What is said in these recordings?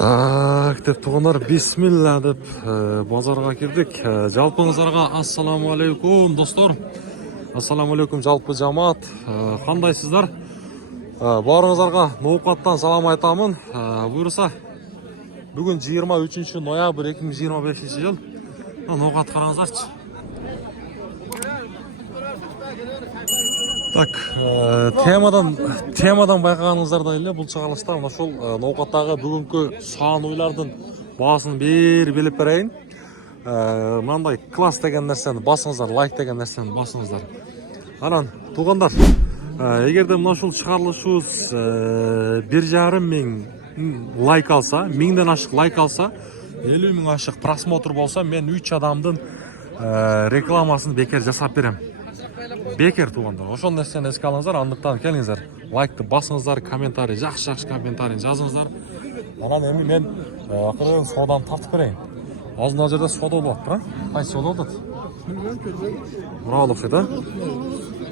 Так, деп туғандар, бисмилла деп базарға кірдік. Жалпыңызарға ассаламу алейкум, достар. Ассаламу алейкум, жалпы жамаат. Қандайсыздар? Барыңызарға ноқаттан салам айтамын. Бұйырса, бүгін 23 ноябрь 2025 жыл. Ноқат қараңыздаршы. Так, темадан байқағаныңыздардай эле бул чыгарылышта мына ошол ноокаттагы бүгүнкү саан уйлардын баасын бери билип берейин. Мындай класс деген нерсени басыңыздар, лайк деген нерсени басыңыздар. Анан туугандар, эгерде мына ушул чыгарылышыбыз 1,5 миң лайк алса, 1000ден ашык лайк алса, 50 миң ашык просмотр болса, мен 3 адамдын рекламасын бекер жасап берем. Бекер туғандар. Ошол нерсени эске алыңыздар, андыктан келиңиздер. Лайкты басыңыздар, комментарий, жакшы комментарий жазыңыздар. Анан эми мен акырын соданы тартып берейин. Азыр мына жерде сода болот, а? Кайсы сода болот? Мына окшойт, а?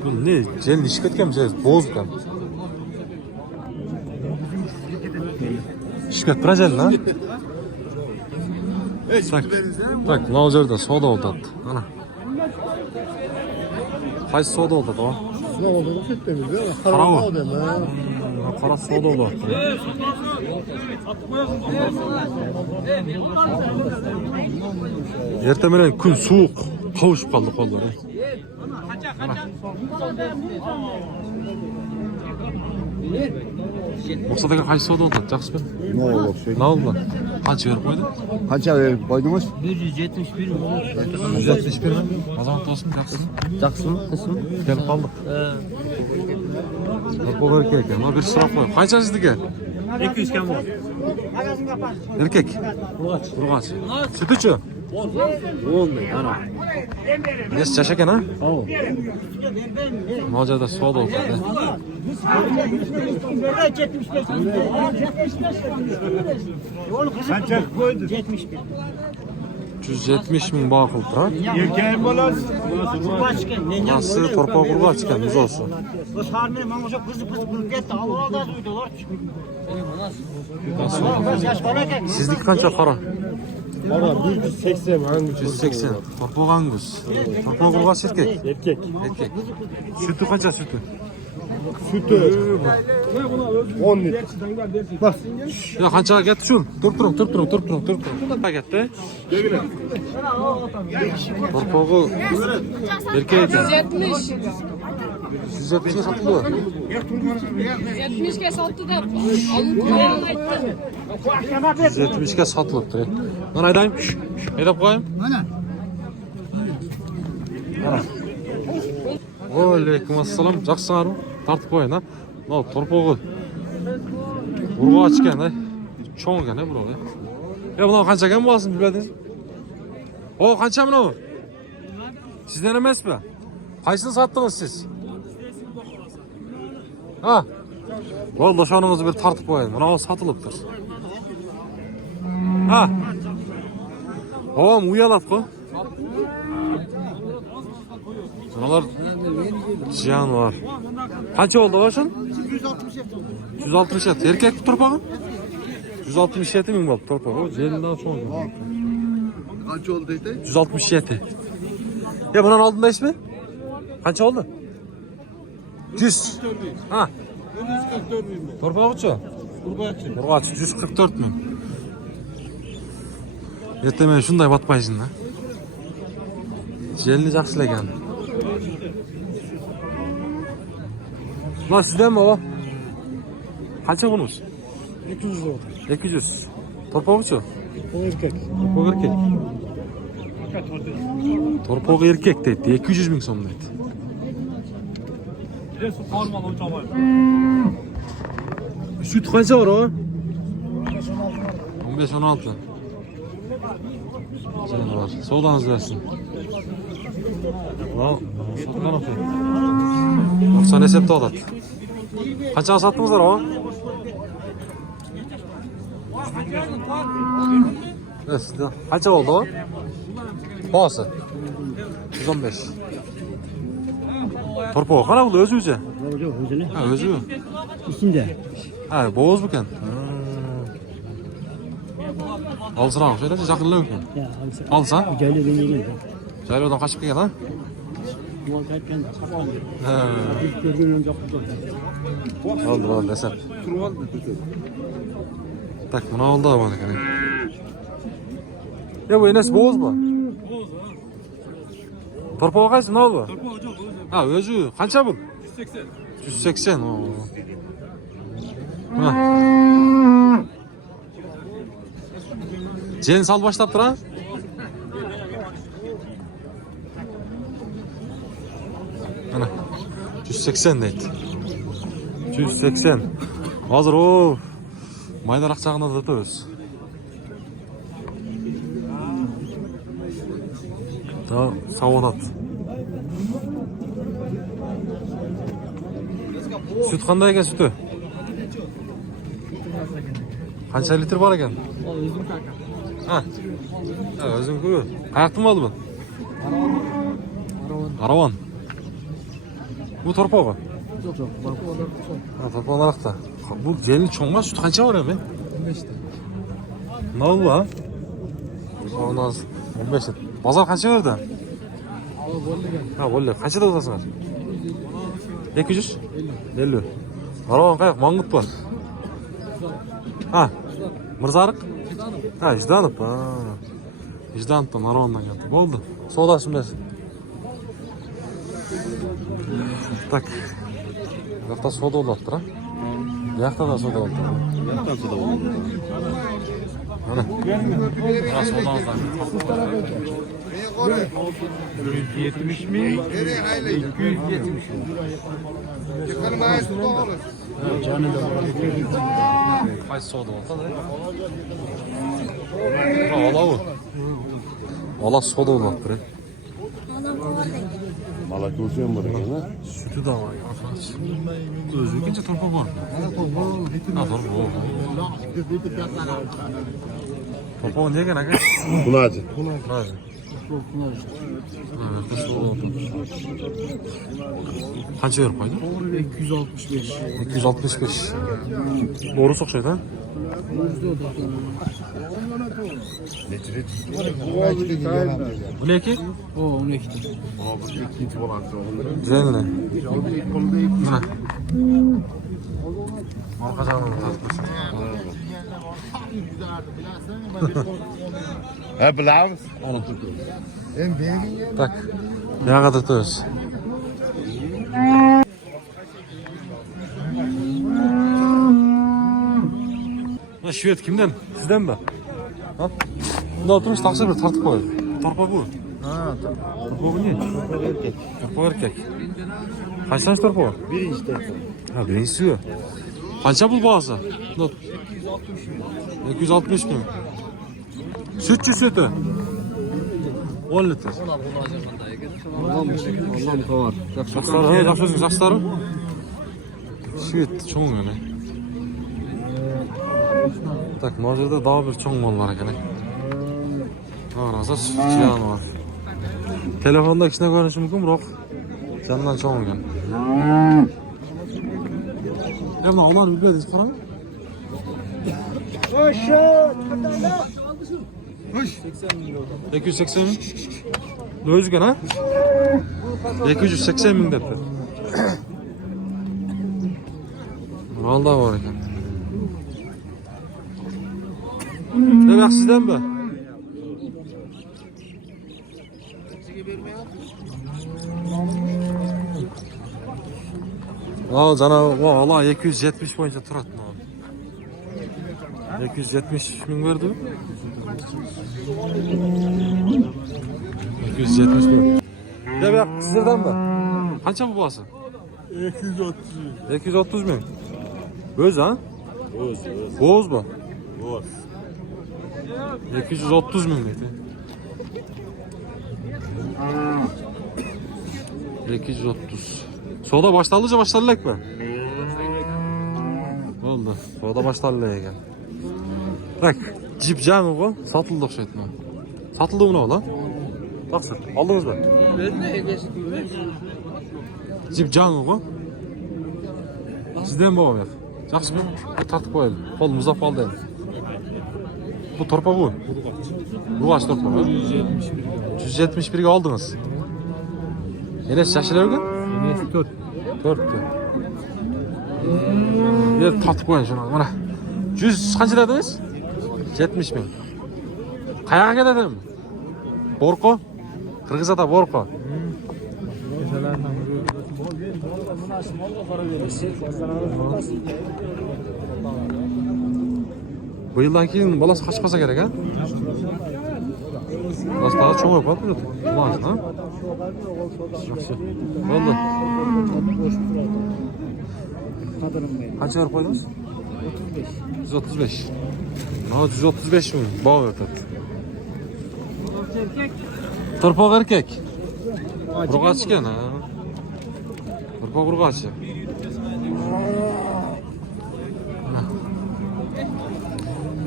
Бул не, жел ишип кеткен же, боз экен. Ишип кетип жел, а? Так, мына жерде сода болот. Ана. Qaysi soda oldu da? Ne oldu? Qara mı? Qara soda oldu. Ertemelen kun soğuk, kavuşup kaldı kolları. Oxsadaki qaysi soda oldu? Жақсы mı? Ne oldu? Ne oldu? Kaç verip koydun? Kaça verip koydunuz? 171 mi? 171 mi? Azamат olsun, жақсы. Жақсы mı? Kısmı? Gelip kaldık. Bu erkek ekan. O bir sıra koy. Kaç yaşındaki? 200 kam var. Erkek. Urgaç. Sütüçü. 10 mi? Ana. Nesi çaşaken ha? Al. Macada soğudu oldu. Kaça koydun? 71. 170 bin bağ kıldı ha? Erkeğin balası. Nasıl torpağı kurgu açıken yüz olsun. Sizlik kança para? Para 180 hangi? 180. Torpağı hangus. Torpağı kurgu aç erkek. Erkek. Erkek. Sütü kança sütü? Sütü 10 litre. Bak. Ya kança get şun. Dur durun. Pakette. Torpağı erkek eken. 170. 170'e satılıyor. 70'e sattı da alın kulağını ayttı. 170'e satılıptır. Lan aydayım. Aydap koyayım. Ana. Aleyküm assalam. Жақсыңар ма? Тартып қойын, а? Мынау торпоғы урғач екен, чоң екен, бұрау. Мынау қанша екен боласын білбедіңіз? О, қанша мынау? Сізден емес пе? Қайсыны саттыңыз сіз? А? Ол ошоңызды бір тартып қойын. Мынау сатылып тұр. А? Оғам уялат қой. Мыналар жиyan var. Kaça oldu başın? 167. Erkek torpağı? 167 bin oldu torpağı. O jelin daha çok. Kaç oldu işte? 167. Ya bunun aldın ismi? Kaç oldu? 100. Ha. 144 bin. Torpağı uçu? Urgaç 144 bin. Ertemen şunday batmayısın da. Jelini жақсылаған. Lan sizden mi o? Kaça bunuz? 200 oldu. 200. Torpağı uçu? O erkek. Torpağı erkek. Torpağı erkek deydi. 200 bin son deydi. Süt kaça var o? 15-16. Sen var. Soğudanız versin. Lan, satkan okşay. 90 esepte olat. Kaçağı sattınızlar o? Evet, kaça oldu o? Bağısı? 115. Torpağı kana buldu özü. Ha özü. İçinde. Ha boğaz mı kan? Alsıram şöyle yakınlığı mümkün. Ya alsa. Alsan? Gel ben geleyim. Jaylodan kaçıp gel ha? Ulan kayıtken çapam. He. İlk görgünün yaptı. Oldu desem. Tak buna oldu ama yani. Ya bu Enes boğaz mı? Torpağı kaç ne oldu? Ha özü kaça bu? 180. 180 o. Ha. Jen sal başlap tur ha? Ana. 180 deydi. 180. Hazır o. Maydarak çağında da ötөбүз. Tamam, savunat. Süt qanday ekan sütü? Qancha litr bor ekan? Özüm kanka. Ha. Ha, o'zimku. Qayoqdan oldi bu? Aravan. Bu torpog'i. Yok. Ha, torpog'larda. Bu jelni cho'ng'a süt qancha bor ekan? 15 ta. Ne oldu ha? Ondan 15. Pazar qancha berdi? Ha, bo'ldi. Qanchada o'tasizlar? 200? 50. Aravan qayoq? Mang'ut bor. Ha. Mirzariq? Ha, Jdanov. Ha. Jdanovdan Aravandan keldi. Bo'ldi. Savdosi bilasiz. Tak. Bu yoqda savdo bo'lyapti, ha? Bu yoqda da savdo bo'lyapti. Mana. Ha, savdomizdan. 70 bin. 270 bin. Qaysi savdo bo'lyapti? Ola bu. Ola savdo bo'lyapti. Malakosu mu var ya? Sütü de var. Özgürce torpa var. Ha torpa o. Torpa o niye gene? Kunacı. Nazı. Evet, şu oldu. Kaç yer paydı? 265. 265. Doğru sok şeyden. Bu ne ki? O 12. Güzel ne? Bu ne? Arka canını tatlısı. Ha bilamiz. Onu. Tak. Ne kadar tutuyoruz? Ha şüvet kimden? Sizden mi? Ha? Bunda oturmuş taksi bir tartıp koyuyor. Torpa bu. Ha Torpa bu ne? Torpa erkek. Kaçtan torpa var? birinci de. Ha birincisi yok. Kaça bul bağısı? 260 bin. Sütçü sütü. 10 litre. Allah'ım kavar. Saçları, yapıyorsun saçları. Süt, çoğun yani. Tak, mağazada daha bir çoğun mal var yani. Arası sütçüyan var. Telefonda içine görünüşü mümkün bırak. Senden çoğun yani. Ya bunu Allah'ını bilmediniz para mı? Aşağı. 280 bin. Ne özgün ha? 280 bin dedi. Vallahi var ekan. Demek sizden mi? Al cana valla 270 boyunca tur attın abi. 270 bin verdi. 270 bin. Demek sizden mi? Kaça bu bağısı? 230. 230 bin. Öz ha? Öz. Boğuz mu? Öz. 230 bin dedi. 230. Soda başlarlıca başlarlık mı? Oldu. Soda başlarlığa gel. Bak, Jeep Jam bu. Satıldı okşaydı mı? Satıldı mı ne ola? Baksın, aldınız mı? Jeep Jam bu. Sizden mi o? Yaxşı bir tartib qo'yaylik. Qo'limiz afol deydi. Bu torpa bu. Rugaç torpa. 171'ge aldınız. Enes yaşılarken? Enesi 4. 4'tü. Bir tatip koyun şunu. Bana. 100 kaç dediniz? 70 bin. Kayağa gidelim. Borko. Kırgızada Borko. Bu yıldan keyin balası kaçmasa gerek ha? Biraz daha çok yapalım mı? Ulan ha? Yaxşı. Oldu. Kaça var koydunuz? 135. 135. Ha 135 mi? Bağ ötet. Tırpak erkek. Burgaç iken ha. Tırpak burgaç.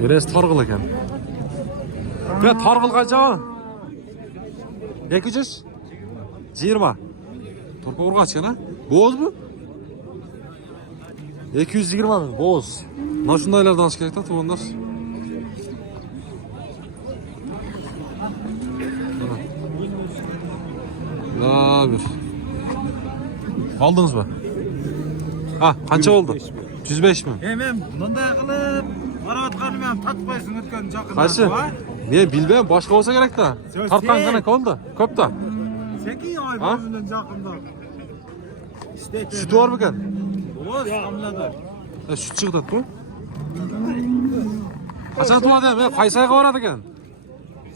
Eres targıl eken. Ya targıl kaça? 200? 20. Tırpak burgaç iken ha? Boğaz mı? 220 mi? Boğaz. Mana shundaylardan olish kerak-da, tuvanlar. Ya bir. Aldınız mı? Ha, qancha oldu? 105 mi? Men bunday qilib qaratganim ham tatmaysin o'tgan jaqinda. Qaysi? Men bilmayman, boshqa bo'lsa kerak-da. Tartgan qanaqa oldi? Ko'pda. Sekin oy Ha? bundan jaqinda. Sütü var mı kan? O'z qamladi. Süt çıktı bu. Qachon tug'adi ham? Qaysi oyga boradi ekan?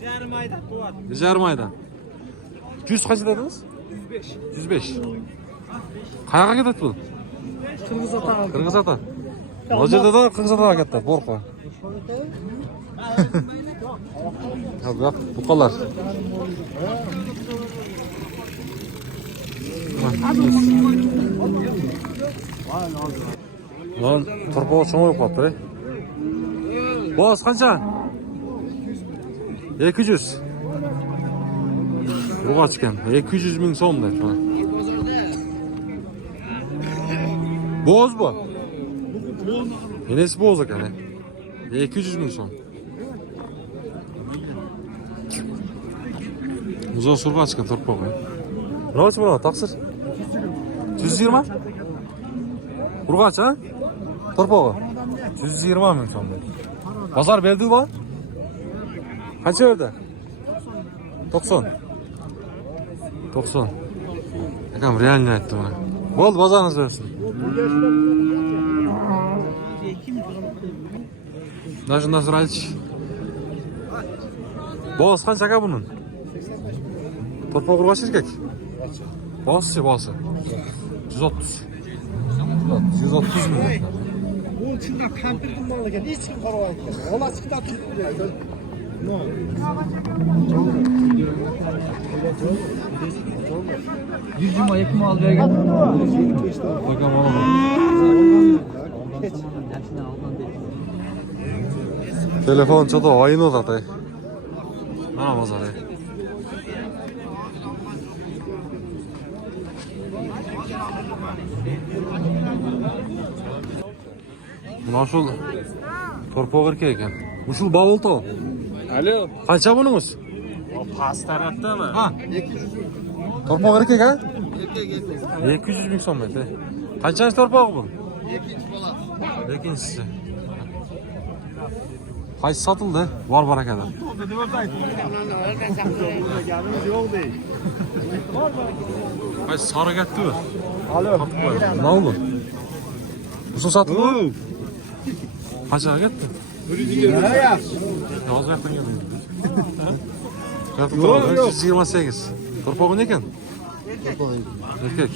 1,5 oyda tug'adi. 1,5 oyda. 100 qancha dedingiz? 105. 105. Qayerga ketadi bu? Qirg'iziston. Qirg'iziston. O yerda da Qirg'izistonga ketadi, Borqa. Ha, bak bu qollar. Lan turpa cho'ng'ib qolibdi. Boz qancha? 200. Ruga chiqqan. 200 ming so'm deb mana. Boz bu. Enesi boz ekan. 200 ming so'm. Muzo surga chiqqan turpa qo'y. Nima bo'ladi? Taqsir. 120? Urgaç ha? Torpağı. 120 ming so'm. Bozor berdi bu? Qancha berdi? 90. 90. Akam realni aytdi mana. Bo'ldi, bozoringiz bersin. Shundan so'raychi. Boz qancha aka bunun? Torpağı urgaç erkek. Boz-chi, boz. 130. 130 ming. Bu içinde kampirdim malı ekan. Hech kim qaramayapti. Ola chiqda turibdi. No. 120 yakın mal bergan. Bakalım oğlum. Telefon çaldı, ayın o zaten. Ana pazarı. Nasıl? Torpağı erkek eken. Uşul bavultu. Alo. Qancha bununuz? Past tarafdami? Ha. Torpağı erkek ha? 200 ming so'm edi. Qanchasi torpağı bu? Ikkinchisi. Qaysi sotildi? Bor barakadan. Qaysi sari ketdi? Alo. Ne oldu? Uzun satıldı. Qanchaga ketdi? Yozib yoqdan keldi. Yo'q, 128. Torpog'i ne ekan? Erkek.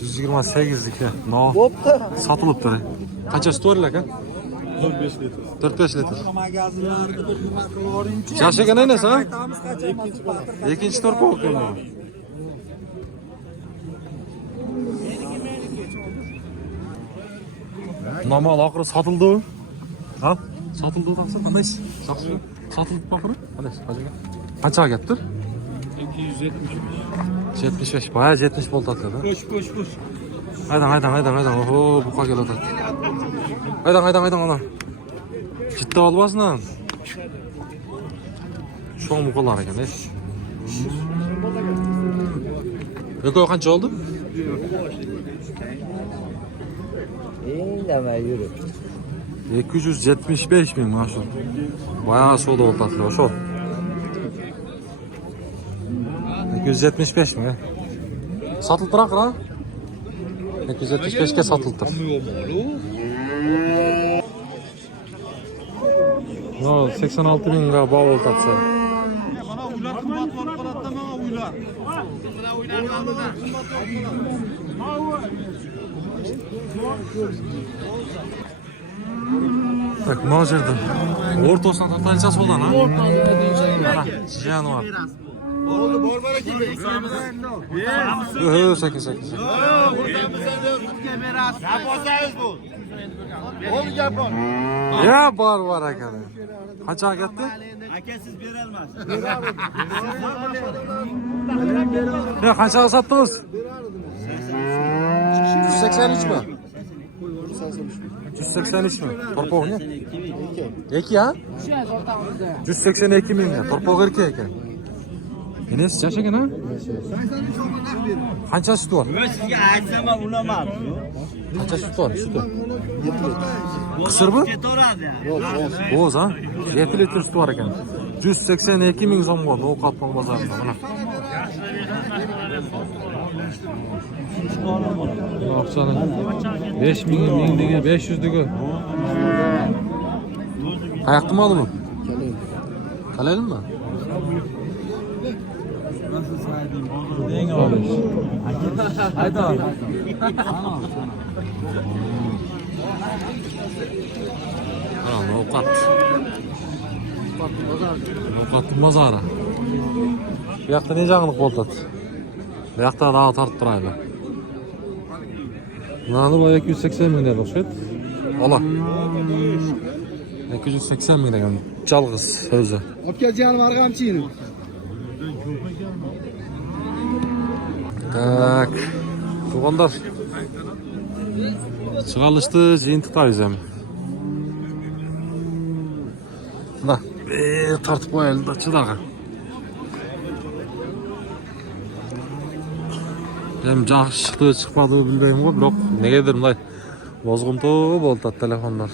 128 ekan. No. Satılıptır. Qanchasi to'g'ri aka? 4-5 litr. Yashagan emas ha? Ikkinchi torpog' ekan. Normal akırı satıldı. Ha? Satıldı taksın. Qanday? Yaxshi. Satıldı bakırı. Qanday? Qanchaga ketdi? 275. 75. Baya 70 volt atladı. Koş. Haydan. Oho, bu kadar geldi. Haydan ana. Ciddi olmasın lan. Çoğun mu kollar ekan, Ökö kança oldu? Indamay yürü. 275 bin maşallah. Bayağı soğudu o tatlı o şov. 275 mi? Satıldırak lan. 275'ke satıldır. No, 86 bin ga bağ ol tatsa. Bana uylar kımbat var kanatta bana uylar. Tak, mı жерде? Ортосынан татайынша солдан, ha? Ана, жиянı var. Oldu bol bara gibi. Сәке. Ya var ekan. Qanchaga ketdi? Aka siz berolmas. Ya qanchaga satdingiz? 183 mi? 183 mi? Torpoq ne? 2 ha? 182 ming. Torpoq erkak ekan. Enes yashagan ha? Qancha suti bor? Men sizga aytsam ham unamayapsiz. Qancha suti bor? Suti. Qisirmi? Ketaveradi. O'z ha? 7 litr suti bor ekan. 182 ming so'm bo'ldi Ovqatpon bozorida. Mana. Aqchani 5 ming, 500 digi. Qayoqda mol bu? Qalaymi? Hayda. Ana ovqat. Ovqat bozori. Bu yoqda ne жаңылык bo'ldi? Bu yoqda daha tortib turadi. Nani bu 280 ming deb o'xshaydi. Ola. 280 ming degan жалгыз o'zi. Olib kelganim arg'amchini. Так. Туғандар. Çıgalıştı, жиынтықтайыз әмі. Мына, тартып қойылды да чыдарға. Hem жақсы шықты, шықпады білбеймін ғой, бірақ негедір мындай бозғымты болды telefonlar.